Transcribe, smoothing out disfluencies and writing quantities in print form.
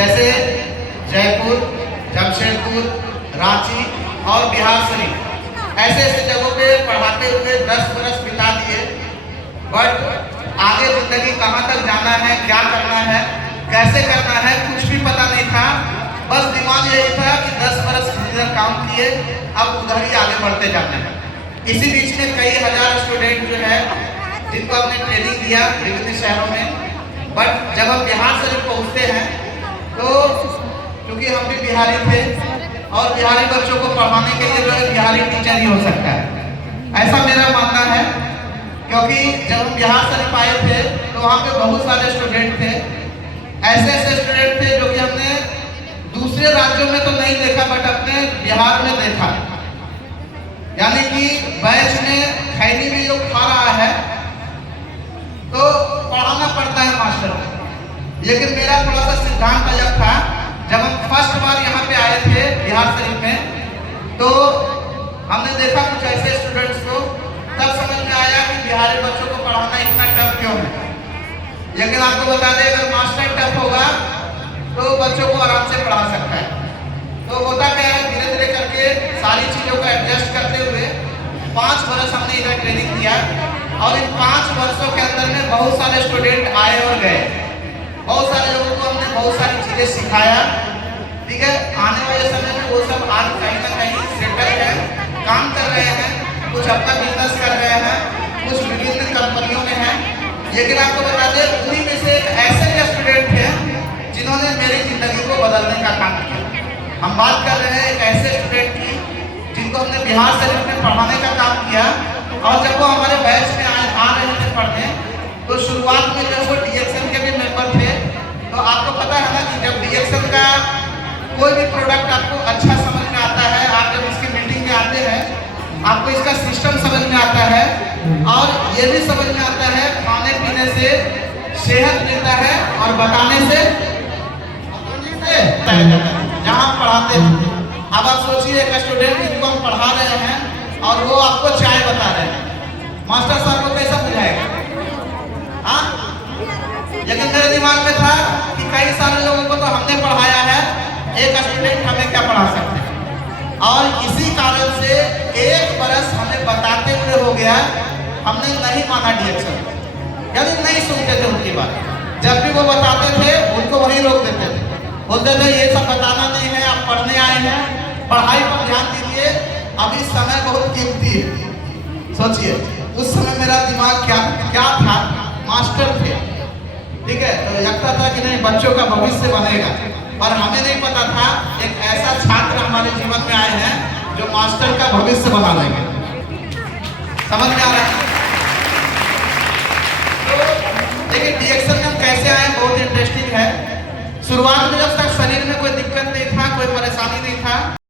जैसे जयपुर, जमशेदपुर, रांची और बिहार शरीफ ऐसे ऐसे जगहों पे पढ़ाते हुए 10 बरस बिता दिए। बट आगे जिंदगी कहाँ तक जाना है, क्या करना है, कैसे करना है, कुछ भी पता नहीं था। बस दिमाग यही था कि 10 बरस इधर काम किए, अब उधर ही आगे बढ़ते जाना है। इसी बीच में कई हजार स्टूडेंट जो है जिनको हमने ट्रेनिंग दिया विभिन्न शहरों में। बट जब हम बिहार शरीफ पहुँचते हैं तो क्योंकि हम भी बिहारी थे और बिहारी बच्चों को पढ़ाने के लिए जो है बिहारी टीचर ही हो सकता है, ऐसा मेरा मानना है। क्योंकि जब हम बिहार शरीफ आए थे तो वहाँ पे बहुत सारे स्टूडेंट थे, ऐसे ऐसे स्टूडेंट थे जो कि हमने दूसरे राज्यों में तो नहीं देखा बट अपने बिहार में देखा। यानी कि बैच में खैनी भी लोग खा रहा है तो पढ़ाना पड़ता है मास्टर को। लेकिन मेरा थोड़ा सा सिद्धांत अलग था। जब हम फर्स्ट बार यहाँ पे आए थे बिहार शरीफ में तो हमने देखा कुछ ऐसे स्टूडेंट्स को, तब समझ में आया कि बिहारी बच्चों को पढ़ाना इतना टफ क्यों है। लेकिन आपको बता दें अगर मास्टर टफ होगा तो बच्चों को आराम से पढ़ा सकता है। तो होता क्या है, धीरे धीरे करके सारी चीज़ों को एडजस्ट करते हुए 5 वर्ष हमने इधर ट्रेनिंग दिया और इन 5 वर्षों के अंदर में बहुत सारे स्टूडेंट आए और गए। बहुत सारे लोगों को हमने बहुत सारी चीज़ें सिखाया। ठीक है, आने वाले समय में वो सब आज कहीं ना कहीं सेटल है, काम कर रहे हैं, कुछ अपना बिजनेस कर रहे हैं, कुछ विभिन्न कंपनियों में हैं। लेकिन आपको बता दें उन्हीं में से एक ऐसे स्टूडेंट थे जिन्होंने मेरी जिंदगी को बदलने का काम किया। हम बात कर रहे हैं एक ऐसे स्टूडेंट की जिनको हमने बिहार शरीफ में पढ़ाने का काम किया और जब वो हमारे बैच में आ रहे थे पढ़ने तो शुरुआत में जब वो डीएक्शन के भी मेंबर थे तो आपको पता है ना कि जब डीएक्शन का कोई भी प्रोडक्ट आपको अच्छा समझ में आता है, आप जब इसकी मीटिंग में आते हैं आपको इसका सिस्टम समझ में आता है और ये भी समझ में आता है खाने पीने से सेहत मिलता है और बताने से जहाँ पढ़ाते हैं। अब आप सोचिए एक स्टूडेंट जिनको हम पढ़ा रहे हैं और वो आपको चाय बता रहे हैं, मास्टर साहब को कैसा बुझाएगा? हाँ, लेकिन मेरे दिमाग में था कि कई सारे लोगों को तो हमने पढ़ाया है, एक स्टूडेंट हमें क्या पढ़ा सकते हैं। और इसी कारण से 1 बरस हमें बताते हुए हो गया, हमने नहीं माना डीएक्शन, यानी नहीं सुनते थे उनकी बात। जब भी वो बताते थे उनको वहीं रोक देते थे, बोलते थे ये सब बताना नहीं है, आप पढ़ने आए हैं, पढ़ाई पर ध्यान दीजिए, अभी समय बहुत कीमती है। सोचिए उस समय मेरा दिमाग क्या था, मास्टर थे। ठीक है, तो लगता था कि नहीं बच्चों का भविष्य बनेगा, और हमें नहीं पता था एक ऐसा छात्र हमारे जीवन में आए हैं जो मास्टर का भविष्य बना लेंगे। समझ में आ रहा है? तो लेकिन डीएक्शन में हम कैसे आए बहुत इंटरेस्टिंग है। शुरुआत में जब तक शरीर में कोई दिक्कत नहीं था, कोई परेशानी नहीं